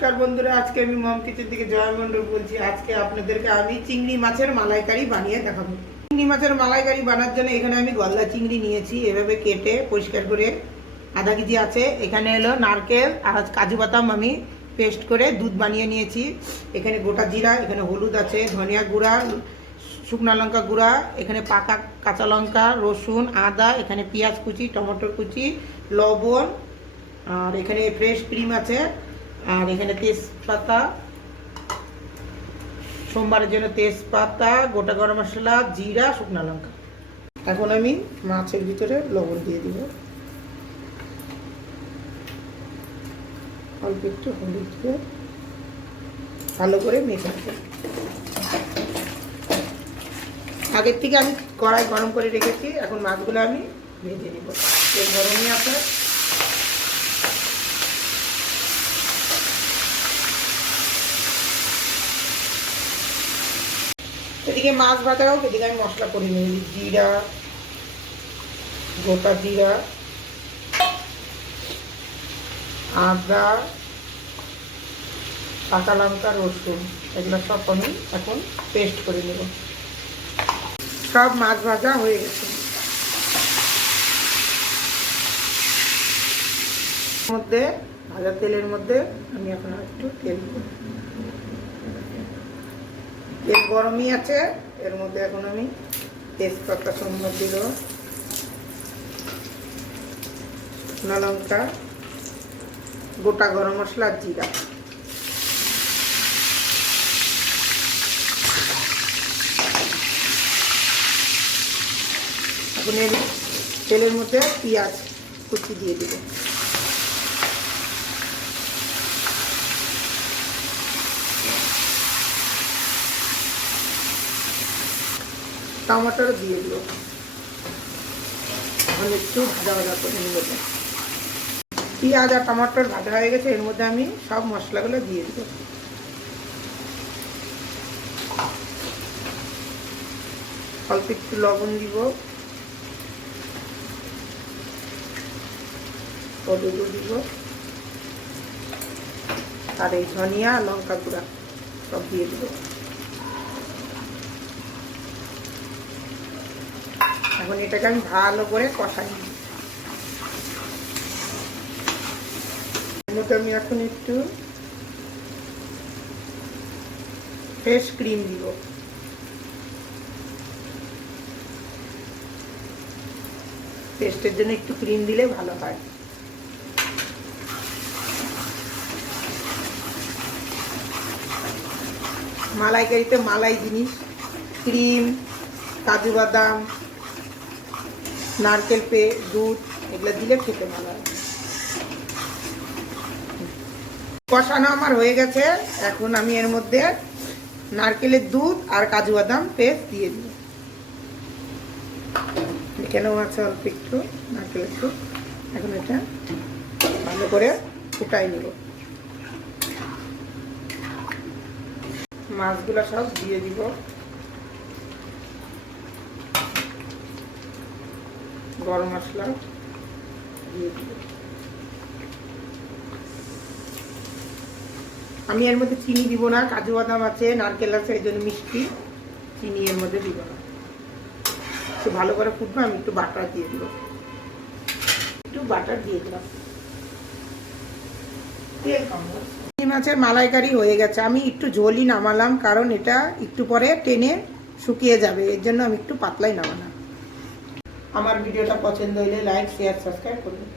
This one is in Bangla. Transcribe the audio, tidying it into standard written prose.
নমস্কার বন্ধুরা, আজকে আমি মম কিচেন থেকে জয়া মণ্ডল বলছি। আজকে আপনাদেরকে আমি চিংড়ি মাছের মালাইকারি বানিয়ে দেখাবো। চিংড়ি মাছের মালাইকারি বানার জন্য এখানে আমি গলদা চিংড়ি নিয়েছি, এভাবে কেটে পরিষ্কার করে আধা কেজি আছে। এখানে হলো নারকেল আর কাজু বাদাম আমি পেস্ট করে দুধ বানিয়ে নিয়েছি। এখানে গোটা জিরা, এখানে হলুদ আছে, ধনিয়া গুঁড়া, শুকনো লঙ্কা গুঁড়া, এখানে পাকা কাঁচা লঙ্কা, রসুন, আদা, এখানে পেঁয়াজ কুচি, টমেটোর কুচি, লবণ, আর এখানে ফ্রেশ ক্রিম আছে, আর এখানে তেজপাতা, সোমবারের জন্য তেজপাতা, গোটা গরম মশলা, জিরা, শুকনো লঙ্কা। এখন আমি মাছের ভিতরে লবণ দিয়ে দিব, অল্প একটু হলুদ দিয়ে ভালো করে মেখে। আগের থেকে আমি কড়াই গরম করে রেখেছি, এখন মাছগুলো আমি ভেজে নিব। তেল গরমই আছে। এদিকে মাছ ভাজা হোক, এদিকে আমি মশলা করে নিই। জিরা, গোটা জিরা, আদা, কাঁচা লঙ্কা, রসুন, এগুলো সব আমি এখন পেস্ট করে নেব। সব মাছ ভাজা হয়ে গেছে। মধ্যে ভাজা তেলের মধ্যে আমি এখন একটু তেল দেব। তেল গরমই আছে, এর মধ্যে এখন আমি তেজপাতা সম্বাদ দিল, শুকনো লঙ্কা, গোটা গরম মশলা, জিরা। এখন এর তেলের মধ্যে পেঁয়াজ কুচি দিয়ে দিব। টমেটো দিয়ে দিব। একটু ভাজা ভাজা করে নিব। পেঁয়াজ আর টমেটোর ভাজা হয়ে গেছে, এর মধ্যে আমি সব মশলাগুলো দিয়ে দিব। অল্প একটু লবণ দিব, হলুদ দিব, আর এই ধনিয়া লঙ্কা গুঁড়া সব দিয়ে দিব। এখন এটাকে আমি ভালো করে কষাই নিই। আমি এখন একটু ফ্রেশ ক্রিম দিব। টেস্টের জন্য একটু ক্রিম দিলে ভালো হয়। মালাইকারিতে মালাই জিনিস, ক্রিম, কাজু বাদাম, নারকেল দুধ, এগুলো দিলে খেতে ভালো হয়। কষানো আমার হয়ে গেছে, এখন আমি এর মধ্যে নারকেলের দুধ আর কাজু বাদাম পেস্ট দিয়ে দিই। এখানেও আছে অল্প একটু নারকেলের দুধ। এখন এটা ভালো করে ফুটাই নেব। মাছগুলো সব দিয়ে দিব। গরম মশলা দিয়ে দিব। আমি এর মধ্যে চিনি দিব না, কাজু বাদাম আছে, নারকেল আছে, এই জন্য মিষ্টি চিনি এর মধ্যে দিব না। একটু ভালো করে ফুটবে, আমি একটু বাটার দিয়ে দিব। একটু বাটার দিয়ে দিলাম। চিংড়ি মাছের মালাইকারি হয়ে গেছে। আমি একটু ঝোলই নামালাম, কারণ এটা একটু পরে টেনে শুকিয়ে যাবে, এর জন্য আমি একটু পাতলাই নামালাম। আমার ভিডিওটা পছন্দ হলে লাইক, শেয়ার, সাবস্ক্রাইব করবেন।